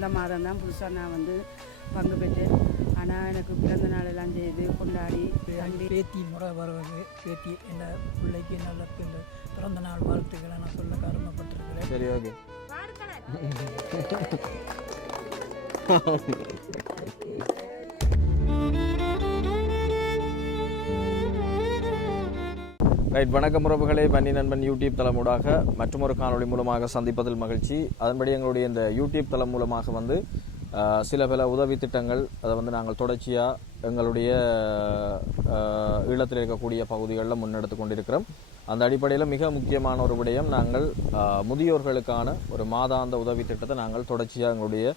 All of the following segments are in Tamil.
இந்த மாதம் தான் புதுசாக நான் வந்து பங்கு பெற்றேன். ஆனால் எனக்கு பிறந்த நாள் எல்லாம் செய்து கொண்டாடி தம்பி பேத்தி முறை வருவது பேத்தி என்ன பிள்ளைக்கு நல்ல பிள்ளை பிறந்த நாள் வாழ்த்துக்களை நான் சொல்ல கடமைப்பட்டிருக்கிறேன். சரி ஓகே ரைட் வணக்கம் உறவுகளை. பன்னி நண்பன் யூடியூப் தளமூடாக மற்றொரு காணொளி மூலமாக சந்திப்பதில் மகிழ்ச்சி. அதன்படி எங்களுடைய இந்த யூடியூப் தளம் மூலமாக வந்து சில பல உதவி திட்டங்கள் அதை வந்து நாங்கள் தொடர்ச்சியாக எங்களுடைய ஈழத்தில் இருக்கக்கூடிய பகுதிகளில் முன்னெடுத்து கொண்டிருக்கிறோம். அந்த அடிப்படையில் மிக முக்கியமான ஒரு விடயம் நாங்கள் முதியோர்களுக்கான ஒரு மாதாந்த உதவி திட்டத்தை நாங்கள் தொடர்ச்சியாக எங்களுடைய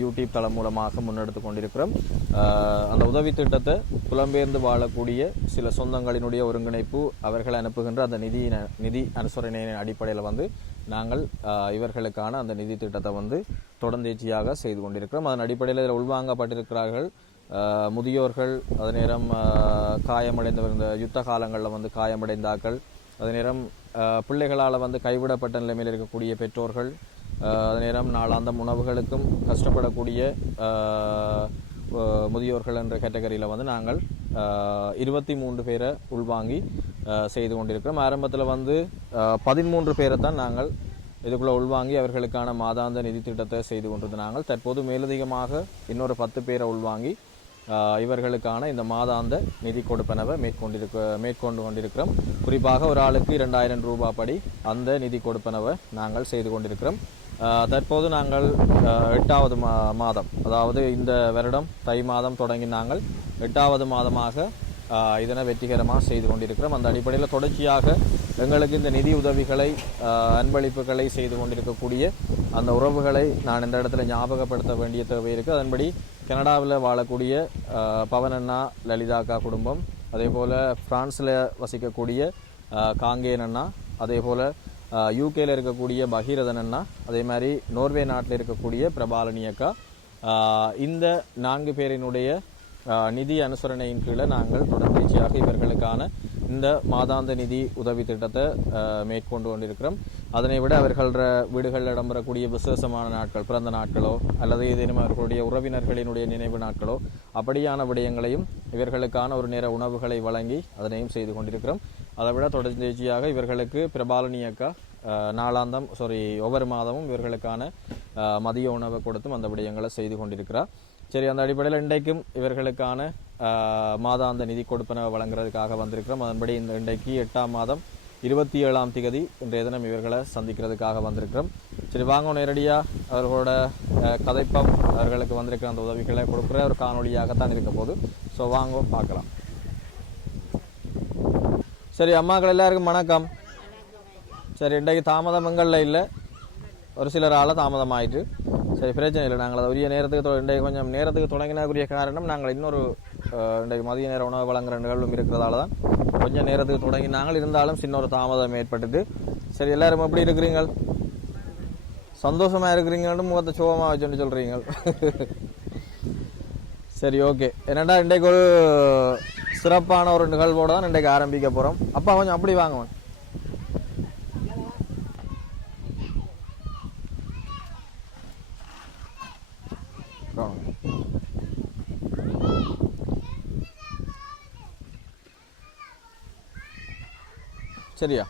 யூடியூப் தளம் மூலமாக முன்னெடுத்து கொண்டிருக்கிறோம். அந்த உதவி திட்டத்தை புலம்பெயர்ந்து வாழக்கூடிய சில சொந்தங்களினுடைய ஒருங்கிணைப்பு அவர்கள் அனுப்புகின்ற அந்த நிதி நிதி அனுசரணையின் அடிப்படையில் வந்து நாங்கள் இவர்களுக்கான அந்த நிதி திட்டத்தை வந்து தொடர்ந்தேச்சியாக செய்து கொண்டிருக்கிறோம். அதன் அடிப்படையில் இதில் உள்வாங்கப்பட்டிருக்கிறார்கள் முதியோர்கள் அது நேரம் காயமடைந்த காயமடைந்தவர் இந்த யுத்த காலங்களில் வந்து காயமடைந்தாக்கள் அது நேரம் பிள்ளைகளால் வந்து கைவிடப்பட்ட நிலைமையில் இருக்கக்கூடிய பெற்றோர்கள் அது நேரம் நாளாந்த உணவுகளுக்கும் கஷ்டப்படக்கூடிய முதியோர்கள் என்ற கேட்டகரியில் வந்து நாங்கள் இருபத்தி மூன்று பேரை உள்வாங்கி செய்து கொண்டிருக்கிறோம். ஆரம்பத்தில் வந்து பதிமூன்று பேரை தான் நாங்கள் இதுக்குள்ளே உள்வாங்கி அவர்களுக்கான மாதாந்த நிதி திட்டத்தை செய்து கொண்டிருந்த நாங்கள். தற்போது மேலதிகமாக இன்னொரு பத்து பேரை உள்வாங்கி இவர்களுக்கான இந்த மாதாந்த நிதி கொடுப்பனவை மேற்கொண்டிருக்க மேற்கொண்டு கொண்டிருக்கிறோம். குறிப்பாக ஒரு ஆளுக்கு இரண்டாயிரம் ரூபாய் படி அந்த நிதி கொடுப்பனவை நாங்கள் செய்து கொண்டிருக்கிறோம். தற்போது நாங்கள் எட்டாவது மா மாதம் அதாவது இந்த வருடம் தை மாதம் தொடங்கி நாங்கள் எட்டாவது மாதமாக இதனை வெற்றிகரமாக செய்து கொண்டிருக்கிறோம். அந்த அடிப்படையில் தொடர்ச்சியாக எங்களுக்கு இந்த நிதி உதவிகளை அன்பளிப்புகளை செய்து கொண்டிருக்கக்கூடிய அந்த உறவுகளை நான் இந்த இடத்துல ஞாபகப்படுத்த வேண்டிய தேவை இருக்குது அதன்படி கனடாவில் வாழக்கூடிய பவனண்ணா பவன் அண்ணா லலிதாக்கா குடும்பம் அதே போல் ஃப்ரான்ஸில் வசிக்கக்கூடிய காங்கேன் காங்கேயன் அண்ணா அதே போல் யூகேயில் இருக்கக்கூடிய பகீரதன் அண்ணா அதே மாதிரி நோர்வே நாட்டில் இருக்கக்கூடிய பிரபாலனி அக்கா. இந்த நான்கு பேரினுடைய நிதி அனுசரணையின் கீழே நாங்கள் தொடர்ச்சியாக இவர்களுக்கான இந்த மாதாந்த நிதி உதவி திட்டத்தை மேற்கொண்டு கொண்டிருக்கிறோம். அதனை விட அவர்கள வீடுகளில் இடம்பெறக்கூடிய விசேஷமான நாட்கள் பிறந்த நாட்களோ அல்லது ஏதேனும் அவர்களுடைய உறவினர்களினுடைய நினைவு நாட்களோ அப்படியான விடயங்களையும் இவர்களுக்கான ஒரு நேர உணவுகளை வழங்கி அதனையும் செய்து கொண்டிருக்கிறோம். அதை விட தொடர்ச்சியாக இவர்களுக்கு பிரபாலனி அக்கா நாளாந்தம் சாரி ஒவ்வொரு மாதமும் இவர்களுக்கான மதிய உணவை கொடுத்தும் அந்த விடயங்களை செய்து கொண்டிருக்கிறார். சரி அந்த அடிப்படையில் இன்றைக்கும் இவர்களுக்கான மாதாந்த நிதி கொடுப்பன வழங்குறதுக்காக வந்திருக்கிறோம். அதன்படி இந்த இன்றைக்கு எட்டாம் மாதம் இருபத்தி ஏழாம் திகதி இன்றைய தினம் இவர்களை சந்திக்கிறதுக்காக வந்திருக்கிறோம். சரி வாங்க நேரடியாக அவர்களோட கதைப்பம் அவர்களுக்கு வந்திருக்கிற அந்த உதவிகளை கொடுக்குற ஒரு காணொலியாகத்தான் இருக்க போது ஸோ வாங்க பார்க்கலாம். சரி அம்மாக்கள் எல்லாருக்கும் வணக்கம். சரி இன்றைக்கு தாமதம் எங்களில் இல்லை. ஒரு சிலரால் தாமதம் ஆயிட்டு சரி பிரச்சனை இல்லை. நாங்கள் அதை உரிய நேரத்துக்கு இன்றைக்கு கொஞ்சம் நேரத்துக்கு தொடங்கினாக்குரிய காரணம் நாங்கள் இன்னொரு இன்றைக்கு மதிய நேர உணவு வழங்குற நிகழ்வும் இருக்கிறதால தான் கொஞ்சம் நேரத்துக்கு தொடங்கி நாங்கள் இருந்தாலும் சின்ன ஒரு தாமதம் ஏற்பட்டது. சரி எல்லாரும் எப்படி இருக்கிறீங்க சந்தோஷமாக இருக்கிறீங்கன்னு முகத்தை சோகமாக வச்சுன்னு சொல்கிறீங்க சரி ஓகே. என்னடா இன்றைக்கு ஒரு சிறப்பான ஒரு நிகழ்வோடு தான் இன்றைக்கு ஆரம்பிக்க போகிறோம் அப்பா கொஞ்சம் அப்படி வாங்குவேன் சரியா?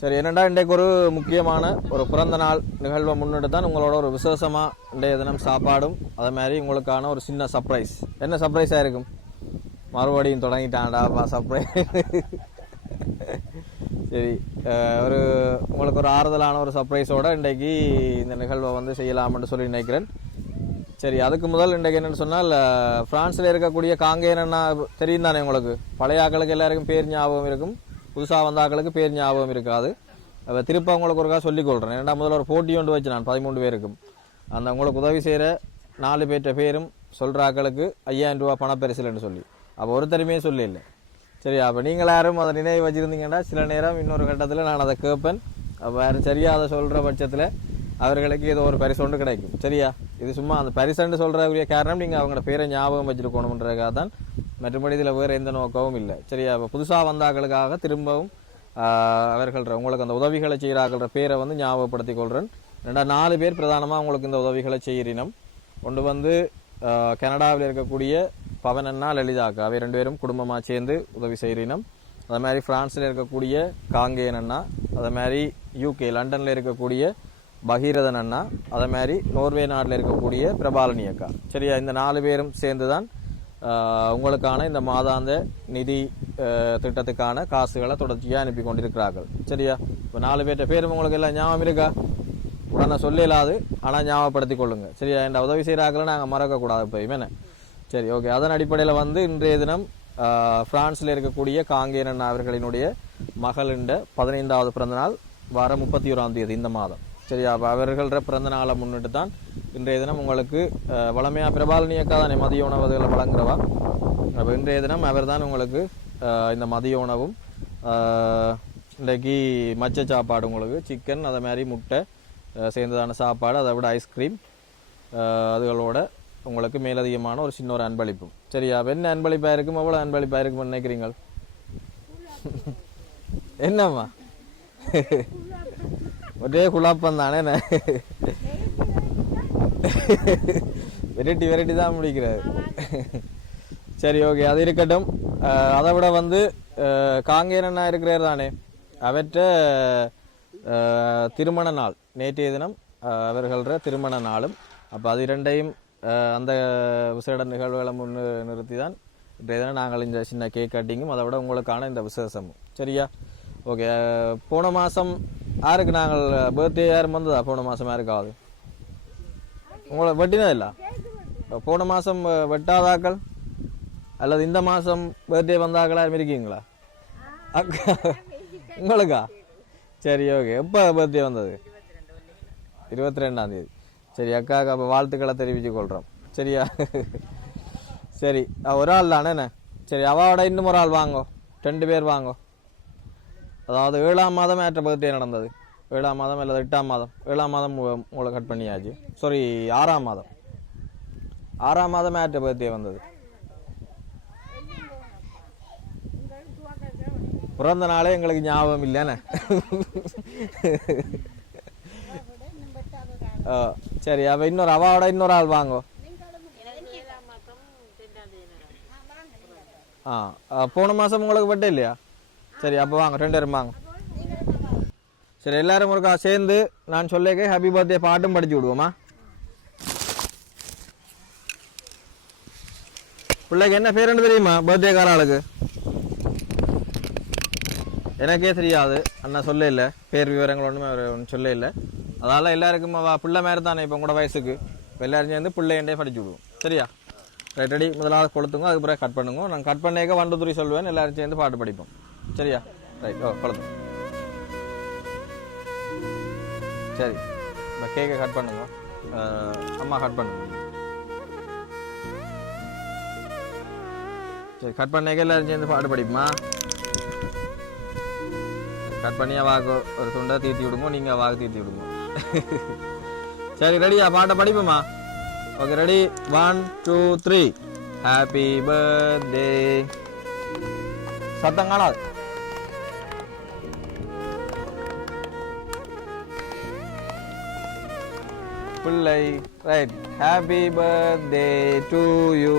சரி என்னடா இன்றைக்கு ஒரு முக்கியமான ஒரு பிறந்த நாள் நிகழ்வை முன்னிட்டு தான் உங்களோட ஒரு விசேஷமாக இன்றைய தினம் சாப்பாடும் அதே மாதிரி உங்களுக்கான ஒரு சின்ன சர்ப்ரைஸ் என்ன சர்ப்ரைஸாக இருக்கும் மறுபடியும் தொடங்கிட்டான்டாப்பா சர்ப்ரைஸ் சரி ஒரு உங்களுக்கு ஒரு ஆறுதலான ஒரு சர்ப்ரைஸோடு இன்றைக்கு இந்த நிகழ்வை வந்து செய்யலாம்னு சொல்லி நினைக்கிறேன். சரி அதுக்கு முதல் இன்றைக்கு என்னென்னு சொன்னால் ஃப்ரான்ஸில் இருக்கக்கூடிய காங்கேயன்னா தெரியும் தானே உங்களுக்கு? பழைய ஆக்களுக்கு எல்லாருக்கும் பேர் ஞாபகம் இருக்கும். புதுசாக வந்த ஆக்களுக்கு பேர் ஞாபகம் இருக்காது. அப்போ திருப்ப உங்களுக்கு ஒருக்கா சொல்லிக் கொள்கிறேன் ஏன்னா முதல்ல ஒரு போட்டி ஒன்று வச்சு நான் பதிமூணு பேருக்கும். அந்த உங்களுக்கு உதவி செய்கிற நாலு பேர்கிட்ட பேரும் சொல்கிற ஆக்களுக்கு ஐயாயிரம் ரூபா பணப்பரிசில்னு சொல்லி. அப்போ ஒருத்தருமே சொல்லி இல்லை சரி அப்போ நீங்கள் யாரும் அதை நினைவு வச்சுருந்தீங்கன்னா சில நேரம் இன்னொரு கட்டத்தில் நான் அதை கேட்பேன் அப்போ யாரும் சரியாக அதை சொல்கிற பட்சத்தில் அவர்களுக்கு ஏதோ ஒரு பரிசு ஒன்று கிடைக்கும். சரியா? இது சும்மா அந்த பரிசன்னு சொல்கிறதுக்குரிய காரணம் நீங்கள் அவங்களோட பேரை ஞாபகம் வச்சுருக்கணுன்றதுக்காக தான் மற்றபடி இதில் வேறு எந்த நோக்கமும் இல்லை. சரியா இப்போ புதுசாக வந்தாக்களுக்காக திரும்பவும் ஆஹ், உங்களுக்கு அந்த உதவிகளை செய்கிறார்கள்ற பேரை வந்து ஞாபகப்படுத்திக் கொள்கிறேன் ரெண்டா நாலு பேர் பிரதானமாக உங்களுக்கு இந்த உதவிகளை செய்கிறீனம் ஒன்று வந்து கனடாவில் இருக்கக்கூடிய பவன் அண்ணா லலிதாக்கா அவை ரெண்டு பேரும் குடும்பமாக சேர்ந்து உதவி செய்கிறீனம் அதே மாதிரி ஃப்ரான்ஸில் இருக்கக்கூடிய காங்கேயன் அண்ணா அதே மாதிரி யூகே லண்டனில் இருக்கக்கூடிய பகீரதன் அண்ணா அதே மாதிரி நோர்வே நாட்டில் இருக்கக்கூடிய பிரபாலனி அக்கா. சரியா இந்த நாலு பேரும் சேர்ந்து தான் உங்களுக்கான இந்த மாதாந்த நிதி திட்டத்துக்கான காசுகளை தொடர்ச்சியாக அனுப்பி கொண்டிருக்கிறார்கள். சரியா? இப்போ நாலு பேர்கிட்ட பேரும் உங்களுக்கு எல்லாம் ஞாபகம் இருக்கா? உடனே சொல்லலாது ஆனால் ஞாபகப்படுத்தி கொள்ளுங்க. சரியா? இந்த உதவி செய்கிறாக்களை நாங்கள் மறக்கக்கூடாது இப்போ என்ன? சரி ஓகே. அதன் அடிப்படையில் வந்து இன்றைய தினம் ஃப்ரான்ஸில் இருக்கக்கூடிய காங்கேயன் அண்ணா அவர்களினுடைய மகளின் பதினைந்தாவது பிறந்தநாள் வாரம் முப்பத்தி ஓராம் தேதி இந்த மாதம். சரியா அப்போ அவர்கள பிறந்த நாளை முன்னிட்டு தான் இன்றைய தினம் உங்களுக்கு அஹ், வளமையா பிரபாலனி அக்கா தானே மதிய உணவுகளை வழங்குறவா? அப்போ இன்றைய தினம் அவர் தான் உங்களுக்கு இந்த மதிய உணவும். இன்றைக்கு மச்ச சாப்பாடு உங்களுக்கு சிக்கன் அதே மாதிரி முட்டை சேர்ந்ததான சாப்பாடு அதை விட ஐஸ்கிரீம் அதுகளோட உங்களுக்கு மேலதிகமான ஒரு சின்ன ஒரு அன்பளிப்பும் சரியா? என்ன அன்பளிப்பாக இருக்கும்? எவ்வளோ அன்பளிப்பாக இருக்கும்னு நினைக்கிறீங்க என்னம்மா? ஒரே குழப்பம் தானே வெரைட்டி வெரைட்டி தான் முடிக்கிறாரு. சரி ஓகே அது இருக்கட்டும். அதை விட வந்து காங்கேரண்ணா இருக்கிறார் தானே? அவற்ற திருமண நாள். நேற்றைய தினம் அவர்கள திருமண நாளும். அப்போ அது இரண்டையும் அந்த விசேட நிகழ்வுகளை முன்னு நிறுத்தி தான் இன்றைய தினம் நாங்கள் இந்த சின்ன கேக் கட்டிங்கும் அதை விட உங்களுக்கான இந்த விசேஷமும். சரியா? ஓகே போன மாதம் யாருக்கு நாங்கள் பர்த்டே யாரும் வந்ததா? போன மாதம் யாருக்காவது? உங்களை வெட்டினது இல்ல? போன மாதம் வெட்டாதாக்கள்? அல்லது இந்த மாதம் பர்த்டே வந்தாக்களா யாரும் இருக்கீங்களா? அக்கா உங்களுக்கா? சரி ஓகே. எப்போ பர்த்டே வந்தது? இருபத்தி ரெண்டாம் தேதி. சரி அக்காவுக்கு அப்போ வாழ்த்துக்களை தெரிவித்து கொள்கிறோம் சரியா? சரி ஒரு ஆள் தானே என்ன? சரி அவாவோட இன்னும் ஒரு ஆள் வாங்கோ. ரெண்டு பேர் வாங்கோ. அதாவது ஏழாம் மாதம் ஏற்ற பர்த்டே நடந்தது. ஏழாம் மாதம் அல்லது எட்டாம் மாதம். ஏழாம் மாதம் உங்க- உங்களை கட் பண்ணியாச்சு. சாரி ஆறாம் மாதம். ஆறாம் மாதம் ஏற்ற பர்த்டே வந்தது. பிறந்த நாளே எங்களுக்கு ஞாபகம் இல்லைண்ணே சரி அவ இன்னொரு அவாவோட இன்னொரு ஆள் வாங்கோ. ஆ போன மாதம் உங்களுக்கு பட்டே இல்லையா? சரி அப்போ வாங்க ரெண்டு பேரும் வாங்க. சரி எல்லாரும் ஒருக்கா சேர்ந்து நான் சொல்லிக்க ஹாப்பி பர்த்டே பாட்டும் படிச்சு விடுவோமா? பிள்ளைக்கு என்ன பேருன்னு தெரியுமா? பர்த்டே கார ஆளுக்கு எனக்கே தெரியாது. அண்ணா சொல்ல இல்லை பேர் விவரங்கள் ஒன்றுமே அவர் ஒன்றும் சொல்ல இல்லை அதால் எல்லாருக்கும் பிள்ளை மாதிரி தானே இப்போ கூட வயசுக்கு. இப்போ எல்லாரும் சேர்ந்து பிள்ளையண்டே படிச்சு விடுவோம். சரியா? ரைட் ரெடி முதலாவது கொடுத்துங்க அதுக்கு பிறகு கட் பண்ணுங்க. நான் கட் பண்ணேக்க வண்டு துறை சொல்லுவேன் எல்லாரும் சேர்ந்து பாட்டு படிப்போம். சரியா ரைட் ஓ கொளுத்து சரி இப்போ கேக்கை கட் பண்ணுங்க அம்மா கட் பண்ணுங்க சரி கட் பண்ணேக்க எல்லாரும் சேர்ந்து பாட்டு படிப்புமா கட் பண்ணியா வாக்கு ஒரு துண்டை தீர்த்தி விடுங்க நீங்கள் வாக்கு தீர்த்தி விடுங்க சரி ரெடியா பாட்டை படிப்போமா okay ready one two three happy birthday சத்தம் காணாது பிள்ளை. Right happy birthday to you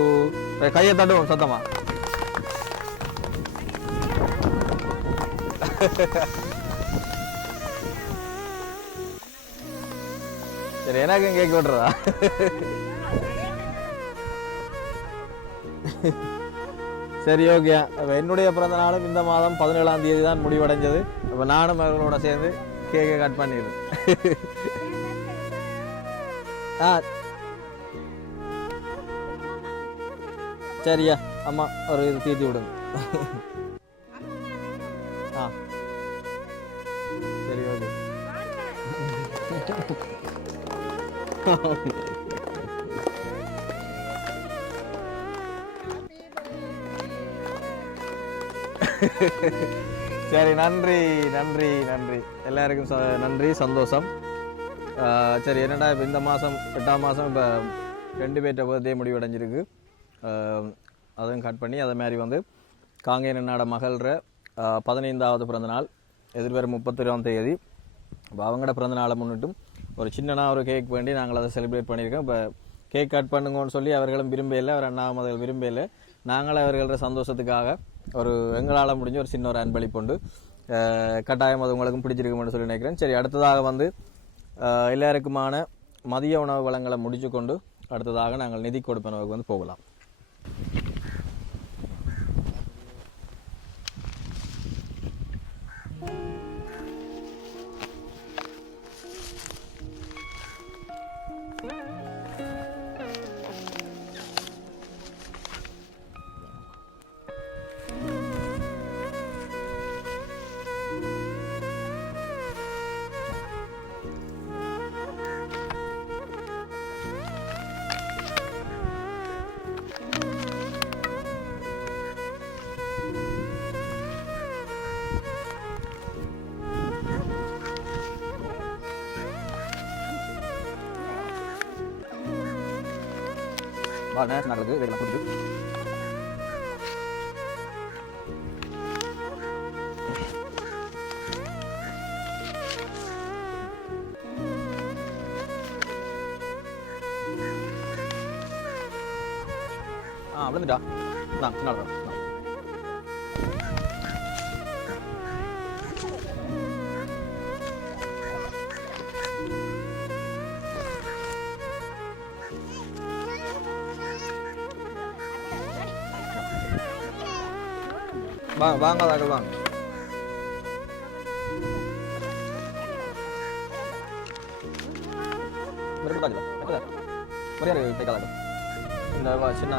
கையை தட்டுவோம் சத்தமா? சரி எனக்கும் கேக் விட்டுறதா சரி ஓகே அப்போ என்னுடைய பிறந்த நாளும் இந்த மாதம் பதினேழாம் தேதி தான் முடிவடைஞ்சது. அப்போ நானும் அவர்களோட சேர்ந்து கேக்கை கட் பண்ணிடுறேன். ஆ. சரியா அம்மா ஒரு இது தீர்த்து விடுங்க. ஆ. சரி ஓகே. சரி நன்றி நன்றி நன்றி. எல்லாருக்கும் ச- நன்றி சந்தோஷம். சரி என்னடா இப்போ இந்த மாதம் எட்டாம் மாதம் இப்போ ரெண்டு பேர்ட்ட பர்த்டே முடிவடைஞ்சிருக்கு அதையும் அதுவும் கட் பண்ணி அதே மாதிரி வந்து காங்கேயன் என்னோட மகள்ற பதினைந்தாவது பிறந்தநாள் எதிர்வரும் முப்பத்தொராம் தேதி. இப்போ அவங்களோட பிறந்தநாளை முன்னிட்டும் ஒரு சின்னனா ஒரு கேக் வேண்டி நாங்கள் அதை செலிப்ரேட் பண்ணியிருக்கோம். இப்போ கேக் கட் பண்ணுங்கன்னு சொல்லி அவர்களும் விரும்பல அவர் அண்ணாமதல் விரும்பல நாங்களும் அவர்களோட சந்தோஷத்துக்காக ஒரு எங்களால் முடிஞ்ச ஒரு சின்ன ஒரு அன்பளிப்புண்டு உண்டு. கட்டாயம் அது உங்களுக்கும் பிடிச்சிருக்கும்னு சொல்லி நினைக்கிறேன். சரி அடுத்ததாக வந்து எல்லாருக்குமான மதிய உணவு வளங்களை முடிச்சு கொண்டு அடுத்ததாக நாங்கள் நிதி கொடுப்பனவுக்கு வந்து போகலாம். வா நேரம் நடக்குது இதெல்லாம் கொடுத்து ஆ விழுந்துட்டா நான் சின்ன வாங்க வாங்க வாங்க வாங்க. மறுபடியும் மரியாதை இந்த சின்ன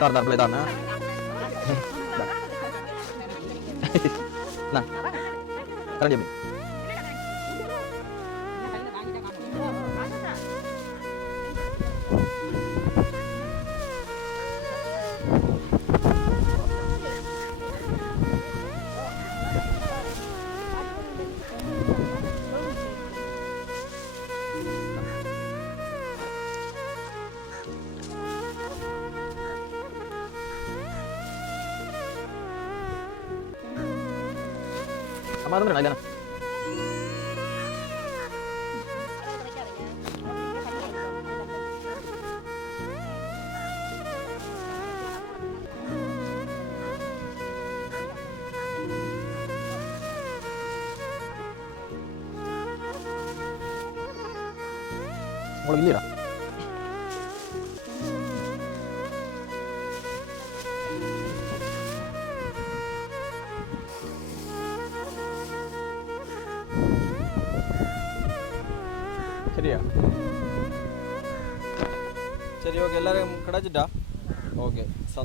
തുറന്ന പിള്ളേ തുറന്ന nah. nah. Terang dia போட்டுறேன் இல்லைனா உங்களுக்கு இல்லையா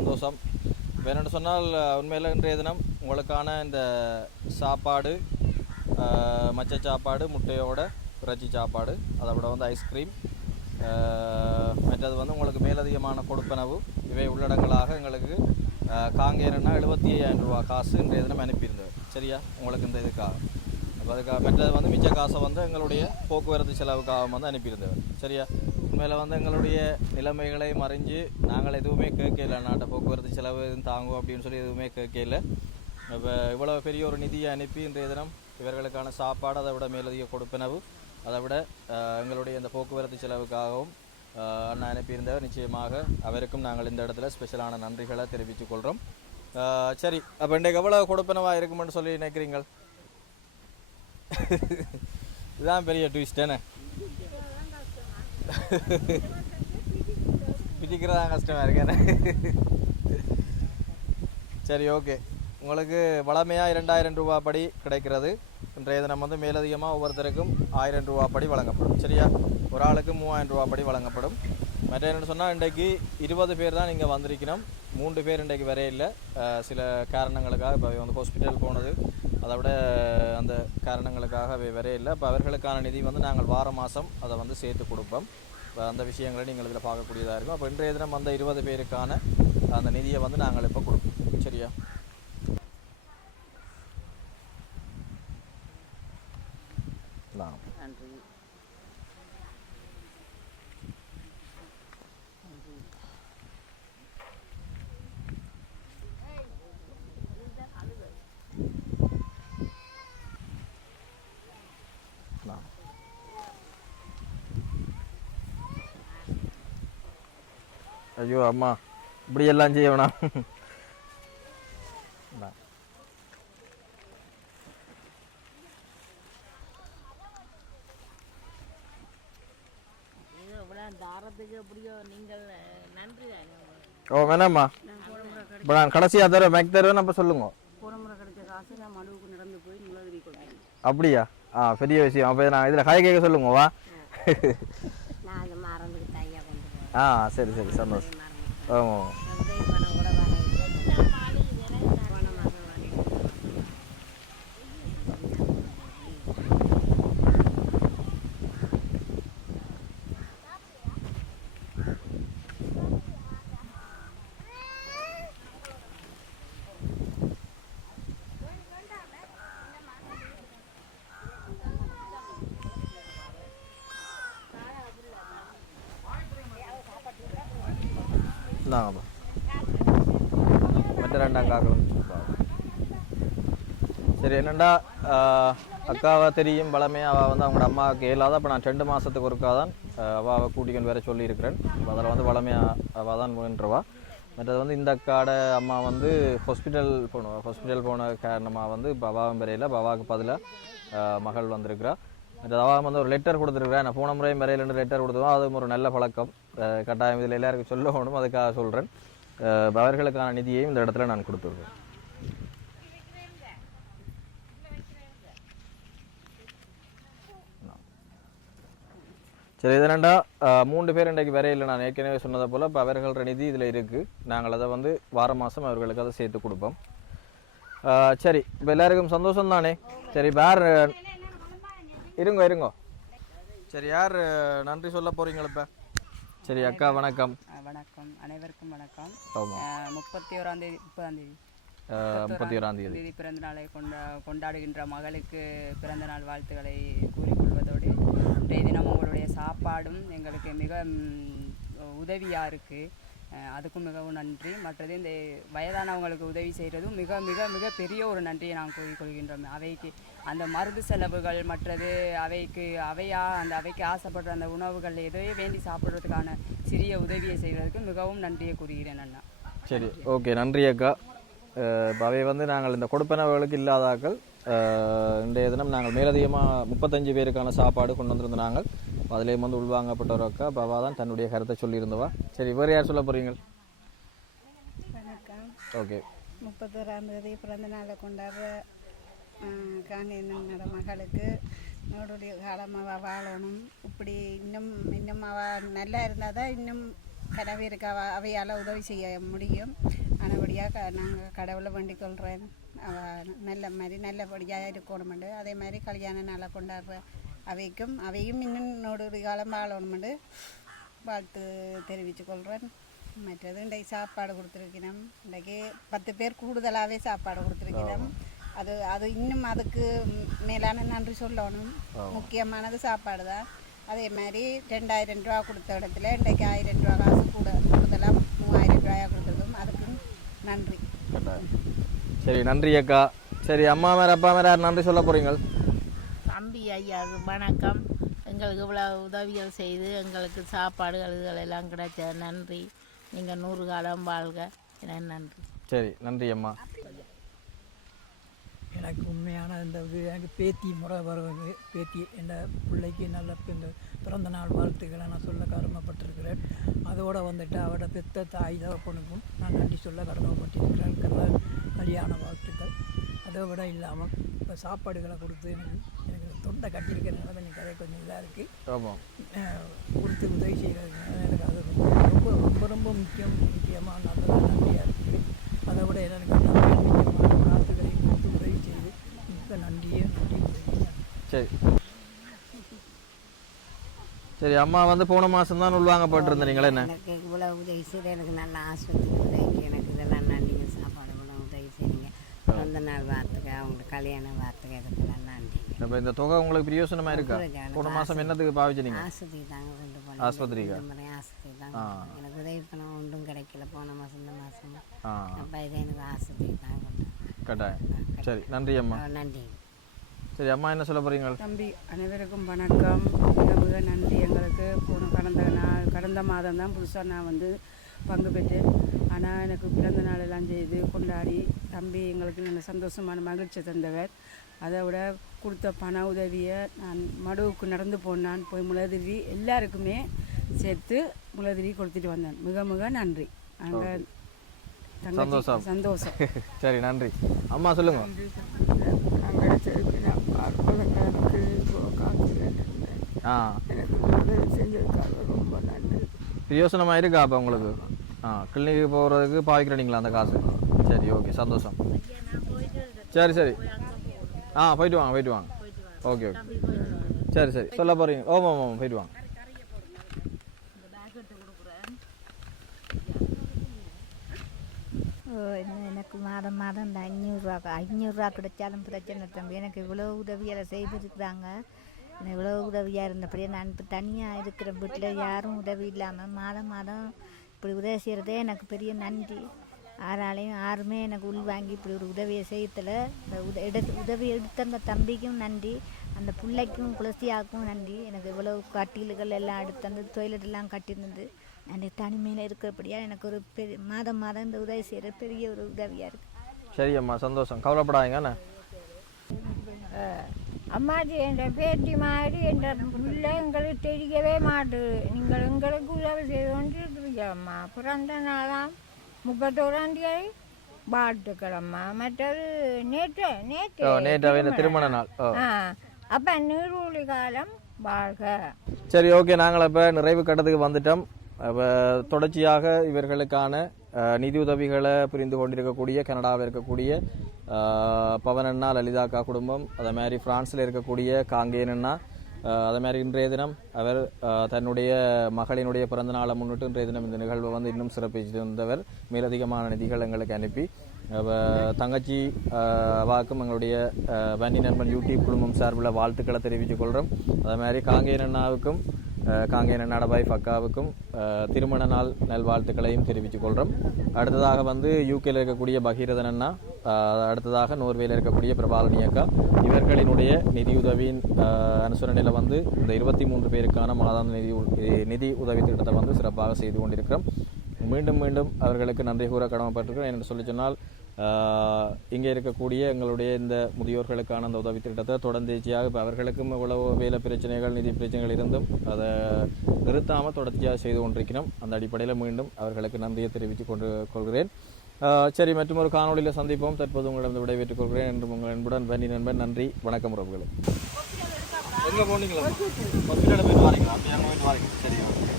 சந்தோஷம். வேணும்னு சொன்னால் உண்மையில் இன்றைய தினம் உங்களுக்கான இந்த சாப்பாடு மச்ச சாப்பாடு முட்டையோட இறைச்சி சாப்பாடு அதை விட வந்து ஐஸ்கிரீம் மற்றது வந்து உங்களுக்கு மேலதிகமான கொடுப்பனவு. இவை உள்ளடங்களாக எங்களுக்கு காங்கேரன்னா எழுபத்தி ஐயாயிரம் ரூபா காசு இன்றைய தினம் அனுப்பியிருந்தது. சரியா? உங்களுக்கு இந்த இதுக்காக. அப்போ அதுக்காக மற்றது வந்து மிச்ச காசை வந்து எங்களுடைய போக்குவரத்து செலவுக்காக வந்து அனுப்பியிருந்தவர் சரியா? மேலே வந்து எங்களுடைய நிலைமைகளை மறைஞ்சு நாங்கள் எதுவுமே கேட்கல. நாட்டை போக்குவரத்து செலவு எதுவும் தாங்கும் அப்படின்னு சொல்லி எதுவுமே கேட்கல. இப்போ இவ்வளோ பெரிய ஒரு நிதியை அனுப்பி இன்றைய தினம் இவர்களுக்கான சாப்பாடு அதை விட மேலதிக கொடுப்பினவு அதை விட எங்களுடைய இந்த போக்குவரத்து செலவுக்காகவும் அஹ், அண்ணா அனுப்பியிருந்தவர். நிச்சயமாக அவருக்கும் நாங்கள் இந்த இடத்துல ஸ்பெஷலான நன்றிகளை தெரிவித்துக் கொள்கிறோம் சரி அப்போ இன்றைக்கு எவ்வளோ கொடுப்பினவாக இருக்குமென்னு சொல்லி நினைக்கிறீங்கள்? இதுதான் பெரிய ட்விஸ்ட் என்ன? பிடிக்கிறதா கஷ்டமா இருக்கேன் சரி ஓகே உங்களுக்கு வளமையாக இரண்டாயிரம் ரூபா படி கிடைக்கிறது. இன்றைய தினம் வந்து மேலதிகமாக ஒவ்வொருத்தருக்கும் ஆயிரம் ரூபா படி வழங்கப்படும். சரியா? ஒரு ஆளுக்கு மூவாயிரம் ரூபா படி வழங்கப்படும். மற்ற என்னென்னு சொன்னால் இன்றைக்கு இருபது பேர் தான் இங்கே வந்திருக்கணும் மூன்று பேர் இன்றைக்கு வரே இல்லை சில காரணங்களுக்காக இப்போ வந்து ஹாஸ்பிட்டல் போனது. அதை விட அந்த காரணங்களுக்காக அவை வரே இல்லை. இப்போ அவர்களுக்கான நிதி வந்து நாங்கள் வார மாதம் அதை வந்து சேர்த்து கொடுப்போம். இப்போ அந்த விஷயங்களை நீங்கள் இதில் பார்க்கக்கூடியதாக இருக்கும். அப்போ இன்றைய தினம் அந்த இருபது பேருக்கான அந்த நிதியை வந்து நாங்கள் இப்போ கொடுப்போம். சரியா நான் நன்றி நான் ஐயோ அம்மா. இப்படி எல்லாம் செய்ய வேணாம். நான் இது இவ்வளோ தாரத்துக்கு எப்படியோ நீங்கள் நன்றி தானே ஓ வேணாம்மா. இப்போ நான் கடைசியாக தருவேன் மேக் தருவேன் அப்போ சொல்லுங்க. அப்படியா? ஆ பெரிய விஷயம். அப்போ நான் இதில் கை கேட்க சொல்லுங்க வா நான் அது மறந்துக்கிட்டு ஐயா கொண்டு போகிறேன் ஆ சரி சரி சந்தோஷம் ஆமாம் உதவி பண்ண கூட வரவில்லை போன மாதம் வரேன் இந்தாங்கப்பா மற்ற രണ്ടാം കാക്കളും சரி என்னண்டா அக்காவை தெரியும் பழமையாக அவள் வந்து அவங்களோட அம்மாவுக்கு இயலாத அப்போ நான் ரெண்டு மாதத்துக்கு ஒருக்கா தான் அவள் கூட்டிக்கொண்டு வேற சொல்லியிருக்கிறேன் அதில் வந்து பழமையாக அவள் தான் முயன்றவா மற்றது வந்து இந்த அக்காட அம்மா வந்து ஹாஸ்பிட்டல் போனவா ஹாஸ்பிட்டல் போன காரணமாக வந்து பவாவும் அவாவும் பெறையில் அவாவுக்கு பதிலாக மகள் வந்திருக்கிறா மற்றது வந்து ஒரு லெட்டர் கொடுத்துருக்குறேன். நான் போன முறையும் வரையிலேருந்து லெட்டர் கொடுத்துருவோம் அதுவும் ஒரு நல்ல பழக்கம். கட்டாயம் இதில் எல்லாருக்கும் சொல்லணும் அதுக்காக சொல்கிறேன் அவர்களுக்கான நிதியையும் இந்த இடத்துல நான் கொடுத்துருக்கேன். சரி இது என்னண்டா? மூன்று பேர் இன்றைக்கு வரையில் நான் ஏற்கனவே சொன்னதை போல் இப்போ அவர்களோட நிதி இதில் இருக்குது நாங்கள் அதை வந்து வார மாதம் அவர்களுக்கு அதை சேர்த்து கொடுப்போம். சரி இப்போ எல்லாருக்கும் சந்தோஷம் தானே சரி வேறு இருங்க இருங்க. சரி யார் நன்றி சொல்ல போறீங்களா இப்போ? சரி அக்கா வணக்கம். வணக்கம். அனைவருக்கும் வணக்கம். முப்பத்தி ஓராம் தேதி முப்பதாம் தேதி. முப்பத்தி ஓராம் தேதி. பிறந்த நாளை கொண்டா கொண்டாடுகின்ற மகளுக்கு பிறந்த நாள் வாழ்த்துக்களை கூறிக்கொள்வதோடு இன்றைய தினம் உங்களுடைய சாப்பாடும் எங்களுக்கு மிக உதவியாக இருக்குது அதுக்கும் மிகவும் நன்றி. மற்றது இந்த வயதானவங்களுக்கு உதவி செய்கிறதும் மிக மிக மிக பெரிய ஒரு நன்றியை நான் கூறிக்கொள்கின்றோம் அவைக்கு அந்த மருந்து செலவுகள் மற்றது அவைக்கு அவையா அந்த அவைக்கு ஆசைப்படுற அந்த உணவுகள் எதையே வேண்டி சாப்பிட்றதுக்கான சிறிய உதவியை செய்கிறதுக்கு மிகவும் நன்றியை கூறுகிறேன் அண்ணா. சரி ஓகே. நன்றி அக்கா. இப்போ அவை வந்து நாங்கள் இந்த கொடுப்பனவர்களுக்கு இல்லாதாக்கள் இன்றைய தினம் நாங்கள் மேலதிகமாக முப்பத்தஞ்சு பேருக்கான சாப்பாடு கொண்டு வந்திருந்த நாங்கள். அதிலேயும் வந்து உள்வாங்கப்பட்ட ஒரு அக்கா இப்போ அவள் தான் தன்னுடைய கருத்தை சொல்லியிருந்தவா? சரி வேறு யார் சொல்ல போகிறீங்க ஓகே. முப்பத்தோராம் தேதி பிறந்த நாளை கொண்டாடுற காங்கேயனோட மகளுக்கு நோடுடைய காலமாக வாழணும். இப்படி இன்னும் இன்னும் அவ நல்லா இருந்தால் தான் இன்னும் கனவிற்கு அவ அவையால் உதவி செய்ய முடியும். ஆனபடியாக நாங்கள் கடவுளை வேண்டிக் கொள்கிறேன் அவள் நல்ல மாதிரி நல்லபடியாக இருக்கணுமெண்டு அதே மாதிரி கல்யாண நாளை கொண்டாடுற அவைக்கும் அவையும் இன்னும் நோடுடைய காலம் வாழணுமெண்டு வாழ்த்து தெரிவித்துக் கொள்கிறேன் மற்றது இன்றைக்கு சாப்பாடு கொடுத்துருக்கிறோம். இன்றைக்கு பத்து பேர் கூடுதலாகவே சாப்பாடு கொடுத்துருக்கிறோம். அது அது இன்னும் அதுக்கு மேலான நன்றி சொல்லணும். முக்கியமானது சாப்பாடு தான் அதே மாதிரி ரெண்டாயிரம் ரூபா கொடுத்த இடத்துல இன்றைக்கு ஆயிரம் ரூபா காசு கூட கூடுதலாக மூவாயிரம் ரூபாயா கொடுத்ததும் அதுக்கு நன்றி. சரி நன்றி அக்கா. சரி அம்மா மேலே அப்பா மேலே நன்றி சொல்ல போகிறீங்க தம்பி ஐயா வணக்கம். எங்களுக்கு இவ்வளோ உதவிகள் செய்து எங்களுக்கு சாப்பாடுகள் இதுகள் எல்லாம் கிடைச்ச நன்றி. நீங்கள் நூறு காலம் வாழ்க. என நன்றி. சரி நன்றி அம்மா. எனக்கு உண்மையான இந்த இது எனக்கு பேத்தி முறை வருவது. பேத்தி என்ற பிள்ளைக்கு நல்ல இந்த பிறந்த நாள் வாழ்த்துக்களை நான் சொல்ல கடமைப்பட்டிருக்கிறேன் அதோடு வந்துட்டு அவட பெத்த தாய் தகப்பனுக்கும் நான் நன்றி சொல்ல கடமைப்பட்டிருக்கிறேன் கல்யாண கல்யாண வாழ்த்துக்கள். அதை விட இல்லாமல் இப்போ சாப்பாடுகளை கொடுத்து எனக்கு எனக்கு தொண்டை கட்டியிருக்கிறதுனால கொஞ்சம் கதை கொஞ்சம் இதாக இருக்குது ஆமாம் கொடுத்து உதவி செய்கிறதுனால எனக்கு அது ரொம்ப ரொம்ப ரொம்ப முக்கியம் முக்கியமாக நல்லதாக நன்றியாக இருக்குது அதை விட எனக்கு நல்ல முக்கியமான கொடுத்து உதவி செய்து மிக்க நன்றியே நன்றி சரி. சரி அம்மா வந்து போன மாதம் தான் உள்வாங்கப்பட்டிருந்தீங்களே என்ன? எனக்கு இவ்வளோ உதவி செய்து எனக்கு நல்ல ஆஸ்பத்திரி உதவி எனக்கு இதெல்லாம் நன்றிங்க சாப்பாடு இவ்வளோ உதவி செய்றீங்க. பிறந்த நாள் வார்த்தைக்கு அவங்க கல்யாண வார்த்தைக்கு இதுக்கெல்லாம் இப்போ இந்த தொகை உங்களுக்கு பிரியோசனமாக இருக்கா போன மாதம் என்னத்துக்கு பாவிச்சினீங்க ஆஸ்பத்திரி தாங்க கொண்டு போனேன் ஆஸ்பத்திரிக்கா? ஆஸ்பத்திரி தாங்க எனக்கு உதவி பணம் ஒன்றும் கிடைக்கல போன மாதம் இந்த மாதம் அப்போ இதை எனக்கு ஆஸ்பத்திரி தான் கொண்டு கட்டாயம் சரி நன்றி அம்மா நன்றி சரி அம்மா என்ன சொல்ல போகிறீங்க தம்பி அனைவருக்கும் வணக்கம் மிக மிக நன்றி எங்களுக்கு போன கடந்த நாள் கடந்த மாதம் தான் புதுசாக நான் வந்து பங்கு பெற்றேன் ஆனால் எனக்கு பிறந்த நாள் எல்லாம் செய்து கொண்டாடி தம்பி எங்களுக்கு நல்ல சந்தோஷமான மகிழ்ச்சி தந்தவர் அதை விட கொடுத்த பண உதவியை நான் மடுவுக்கு நடந்து போனான் போய் முளதிரி எல்லாருக்குமே சேர்த்து முளதிரி கொடுத்துட்டு வந்தேன். மிக மிக நன்றி. அங்கே சந்தோஷம். சந்தோஷம். சரி நன்றி. அம்மா சொல்லுங்க. ஆ. பிரியோசனமாக இருக்கா அப்போ உங்களுக்கு? ஆ கிளினிக்கு போகிறதுக்கு பாவிக்கிறீங்களா அந்த காசு? சரி ஓகே சந்தோஷம். சரி சரி. ஆ போயிட்டு வாங்க போயிட்டு வாங்க. Okay okay. சரி சரி. சொல்ல போகிறீங்க ஓம் ஓம் ஓம். போயிட்டு வாங்க. ஓ, என்ன எனக்கு மாதம் மாதம் இந்த ஐநூறுரூவா ஐநூறுரூவா கிடைச்சாலும் பிரச்சனை தம்பி. எனக்கு இவ்வளோ உதவியெல்லாம் செய்திருக்கிறாங்க. இவ்வளோ உதவியாக இருந்தபடியே நான் இப்போ தனியாக இருக்கிற வீட்டில் யாரும் உதவி இல்லாமல் மாதம் மாதம் இப்படி உதவி செய்கிறதே எனக்கு பெரிய நன்றி. யாராலையும் யாருமே எனக்கு உள் வாங்கி இப்படி ஒரு உதவியை செய்யத்தில் இந்த உத எடுத்து உதவி எடுத்த அந்த தம்பிக்கும் நன்றி அந்த பிள்ளைக்கும் குலசியாவுக்கும் நன்றி எனக்கு இவ்வளோ கட்டில்கள் எல்லாம் எடுத்து அந்த எல்லாம் கட்டியிருந்தது நான் தனிமையில் இருக்கிறபடியா எனக்கு ஒரு பெரிய மாதம் மாதம் இந்த உதவி செய்கிற பெரிய ஒரு உதவியாக இருக்குது சரி அம்மா சந்தோஷம் கவலைப்படாதீங்க என்ன அம்மாஜி என்ற பேட்டி மாதிரி என்ற பிள்ளை எங்களுக்கு தெரியவே மாட்டுது நீங்கள் எங்களுக்கு உதவி செய்து கொண்டு இருக்கிறீங்க அம்மா பிறந்த நாளாம் முப்பத்தோராம் தேதி அம்மா மற்றது நேற்று நேற்று நேற்று திருமண நாள் அப்போ நீரூழி காலம் வாழ்க சரி ஓகே நாங்கள் இப்போ நிறைவு கட்டத்துக்கு வந்துட்டோம். அப்போ தொடர்ச்சியாக இவர்களுக்கான அஹ், நிதி உதவிகளை புரிந்து கொண்டிருக்கக்கூடிய கனடாவில் இருக்கக்கூடிய அஹ், பவன் அண்ணா லலிதா அக்கா குடும்பம் அதே மாதிரி பிரான்ஸில் இருக்கக்கூடிய காங்கேயன் அண்ணா அஹ், அதே மாதிரி இன்றைய தினம் அவர் தன்னுடைய மகளினுடைய பிறந்த நாளை முன்னிட்டு இன்றைய தினம் இந்த நிகழ்வை வந்து இன்னும் சிறப்பிச்சிருந்தவர் மேலதிகமான நிதிகள் எங்களுக்கு அனுப்பி தங்கச்சி வாக்கும் எங்களுடைய அஹ், வன்னி நண்பன் யூடியூப் குழுமம் சார்பில் வாழ்த்துக்களை தெரிவித்துக் கொள்கிறோம் அதே மாதிரி காங்கேயன் அண்ணாவுக்கும் காங்கேன நடபாய் ஃபக்காவுக்கும் திருமண நாள் நல்வாழ்த்துக்களையும் தெரிவித்துக் கொள்கிறோம் அடுத்ததாக வந்து யூகேயில் இருக்கக்கூடிய பகீரதன் அண்ணா அடுத்ததாக நோர்வேயில் இருக்கக்கூடிய பிரபாலனி அக்கா. இவர்களினுடைய நிதியுதவியின் அனுசரணையில் வந்து இந்த இருபத்தி மூன்று பேருக்கான மாதாந்த நிதி உ- நிதி உதவி திட்டத்தை வந்து சிறப்பாக செய்து கொண்டிருக்கிறோம். மீண்டும் மீண்டும் அவர்களுக்கு நன்றி கூற கடமைப்பட்டிருக்கிறோம். என்று சொல்லி சொன்னால் இங்கே இருக்கக்கூடிய எங்களுடைய இந்த முதியோர்களுக்கான அந்த உதவி திட்டத்தை தொடர்ந்தேச்சியாக இப்போ அவர்களுக்கும் இவ்வளவு வேலை பிரச்சனைகள் நிதி பிரச்சனைகள் இருந்தும் அதை நிறுத்தாமல் தொடர்ச்சியாக செய்து கொண்டிருக்கிறோம். அந்த அடிப்படையில் மீண்டும் அவர்களுக்கு நன்றியை தெரிவித்துக் கொண்டு கொள்கிறேன். சரி மற்றும் ஒரு காணொளியில் சந்திப்போம். தற்போது உங்களிடம் விடைபெற்றுக் கொள்கிறேன். என்று உங்கள் அன்புடன் வன்னி நண்பன் நன்றி வணக்கம் உறவுகளும் எங்கே போனீங்களா? ஹாஸ்பிட்டலில் போயிட்டு வரீங்களா? சரியா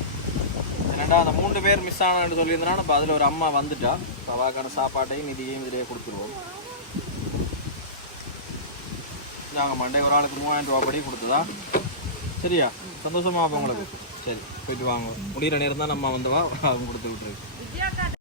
ரெண்டாவது அந்த மூன்று பேர் மிஸ் ஆனான்னு சொல்லியிருந்தானா இப்போ அதில் ஒரு அம்மா வந்துட்டா. இப்போ அவாக்கான சாப்பாட்டையும் நிதியையும் இதிலேயே கொடுத்துருவோம். நாங்கள் மண்டே ஒரு ஆளுக்கு மூவாயிரம் ரூபா படி கொடுத்ததா? சரியா? சந்தோஷமா அப்போ உங்களுக்கு? சரி போயிட்டு வாங்க. முடிகிற நேரம் தான் நம்ம வந்தவா அவங்க கொடுத்து விட்டுருக்கு